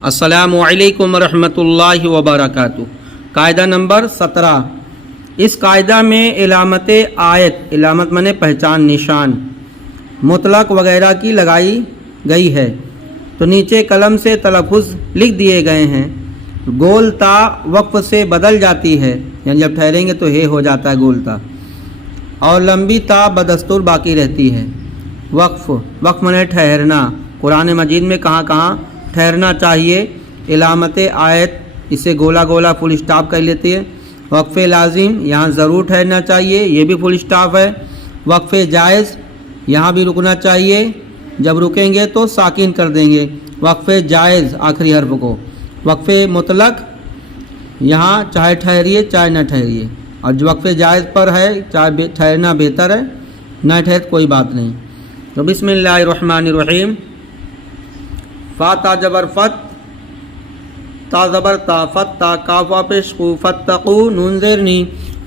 السلام علیکم ورحمۃ اللہ وبرکاتہ۔ قاعدہ نمبر 17۔ اس قاعدہ میں علامت آیت، علامت منے پہچان، نشان، مطلق وغیرہ کی لگائی گئی ہے تو نیچے قلم سے تلفظ لکھ دیے گئے ہیں۔ گول تا وقف سے بدل جاتی ہے، یعنی جب ٹھہریں گے تو ہے ہو جاتا ہے گول تا، اور لمبی تا بدستور باقی رہتی ہے۔ وقف منے ٹھہرنا، قرآن مجید میں کہاں کہاں ٹھہرنا چاہیے۔ علامت آیت اسے گولا گولا فل اسٹاپ کر لیتی ہے۔ وقف لازم یہاں ضرور ٹھہرنا چاہیے، یہ بھی فل اسٹاپ ہے۔ وقف جائز یہاں بھی رکنا چاہیے، جب رکیں گے تو ساکن کر دیں گے وقف جائز آخری حرف کو۔ وقف مطلق یہاں چاہے ٹھہریے چاہے نہ ٹھہریے، اور جو وقف جائز پر ہے چاہے ٹھہرنا بہتر ہے، نہ ٹھہر کوئی بات نہیں۔ تو بسم اللہ الرحمن الرحیم۔ فا تا جبر فت، تا زبر تا، فت تا کاف پیش کو، فتقو نون زیر نی،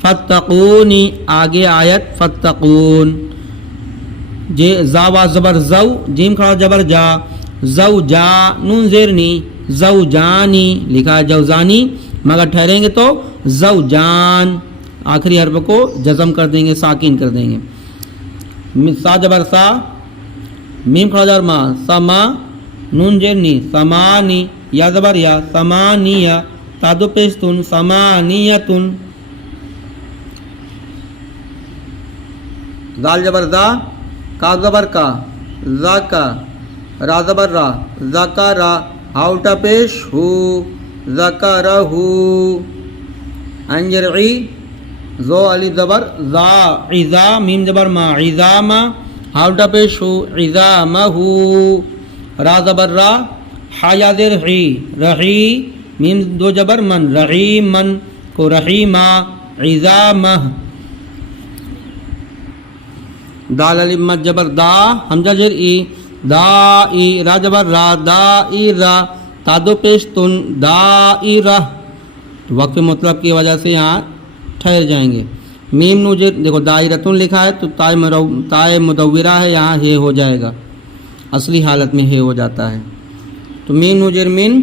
فتقونی آگے آیت فتقون۔ زا زبر زو، جیم کھڑا جبر جا، زو جا نون زیر نی، زو جانی لکھا ہے جوزانی، مگر ٹھہریں گے تو زو جان، آخری حرف کو جزم کر دیں گے، ساکن کر دیں گے۔ سا جبر سا، میم کھڑا جبر ما، سما نون جرنی، سمانی یا زبر یا، سمانیہ تادو پیشتن، سمانیتن۔ زال جبر زا، کا زبر کا، زا کا، را زبر را، زکا را، ہاؤٹا پیش ہو، زکا رہو۔ انجرعی، زو علی زبر زا، عزا میم زبر ما، عزاما ہاؤٹا پیش ہو، عزامہو۔ را زبر را، حا یا زیر حی، رحی میم دو جبر من، رحیمن کو رحیما، عزامہ۔ دال الف مد جبر دا، حمزہ زیر ای، دا ای، را جبر را، دا ای را، تادو پیش تن، دا ای را، وقف مطلب کی وجہ سے یہاں ٹھہر جائیں گے۔ میم نوجر دیکھو دائرتن لکھا ہے تو تائے مدورہ ہے، یہاں ہے ہو جائے گا، اصلی حالت میں ہے ہو جاتا ہے۔ تو مین نوجر من،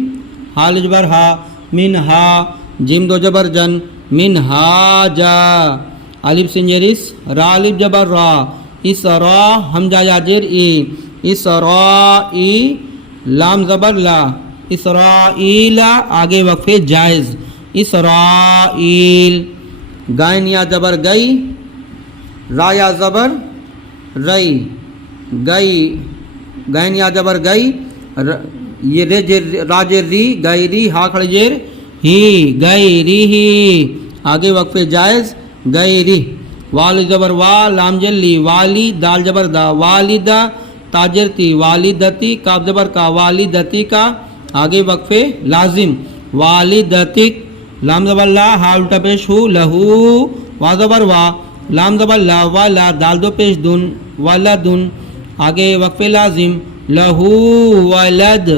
حال جبر ہا، من ہا، جیم دو جبر جن، من ہا جا، الف سنجرس، را الف جبر را، اس را حمزہ یا جر ای، اس را ای، لام زبر لا، اسرائیل آگے وقف جائز، اسرائیل۔ گائن یا جبر گئی، را یا زبر رئی، گئی، گائن یا جبر گئی، یہ راجر ری، گئی ری، ہا کھڑی جیر ہی، گئی ری ہی، آگے وقف جائز، گئی ری۔ وال جبر وا، لام جلی، والی، دال جبر دا، والدہ، تاجر تی، والدتی، کاف جبر کا، والدتی کا، آگے وقف لازم، والدتک، لام زبر لا، ہا الٹا پیش ہو، لہو، وا زبر وا، لام زبر لا، والا، دال دو پیش دن، ولدن، آگے وقف لازم، لہو ولد۔